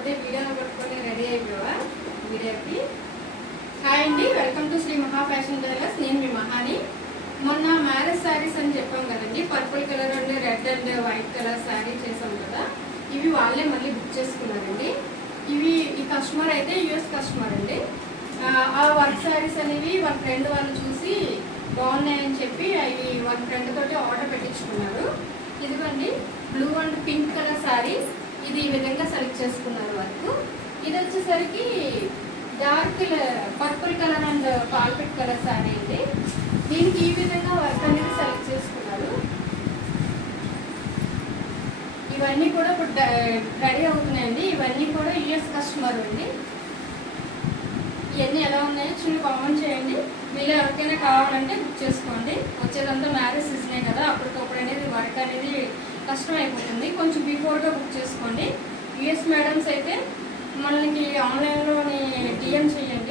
అప్పుడే వీడియోలో పట్టుకొని రెడీ అయిపోయావా వీడియోకి? హాయ్ అండి, వెల్కమ్ టు శ్రీ మహా ఫ్యాషన్ టైలర్స్. నేను మీ మహాని. మొన్న మ్యారేజ్ శారీస్ అని చెప్పాం కదండి, purple colour and red and white colour sari చేసాం కదా. ఇవి వాళ్ళే మళ్ళీ బుక్ చేసుకున్నారండి. ఈ కస్టమర్ అయితే యూఎస్ కస్టమర్ అండి. ఆ వర్క్ శారీస్ అనేవి వాళ్ళ ఫ్రెండ్ వాళ్ళు చూసి బాగున్నాయని చెప్పి అవి వాళ్ళ ఫ్రెండ్ తోటి ఆర్డర్ పెట్టించుకున్నారు. ఇదిగోండి blue and pink colour sari. ఇది ఈ విధంగా సెలెక్ట్ చేసుకున్నారు వర్క్. ఇది వచ్చేసరికి డార్క్ పర్పుల్ కలర్ అండ్ పాల్పిట్ కలర్ శారీ అండి. దీనికి ఈ విధంగా వర్క్ అనేది సెలెక్ట్ చేసుకున్నారు. ఇవన్నీ కూడా ఇప్పుడు రెడీ అవుతున్నాయండి. ఇవన్నీ కూడా యూఎస్ కస్టమర్ అండి. ఇవన్నీ ఎలా ఉన్నాయో చూసి కామెంట్ చేయండి. మీరు ఎవరికైనా కావాలంటే బుక్ చేసుకోండి. వచ్చేదంతా మ్యారేజ్ సీజనే కదా, అప్పటికప్పుడు అనేది వర్క్ అనేది కష్టం అయిపోతుంది. కొంచెం బిఫోర్గా బుక్ చేసుకోండి. యూఎస్ మేడమ్స్ అయితే మనకి ఆన్లైన్లోని డిఎం చేయండి.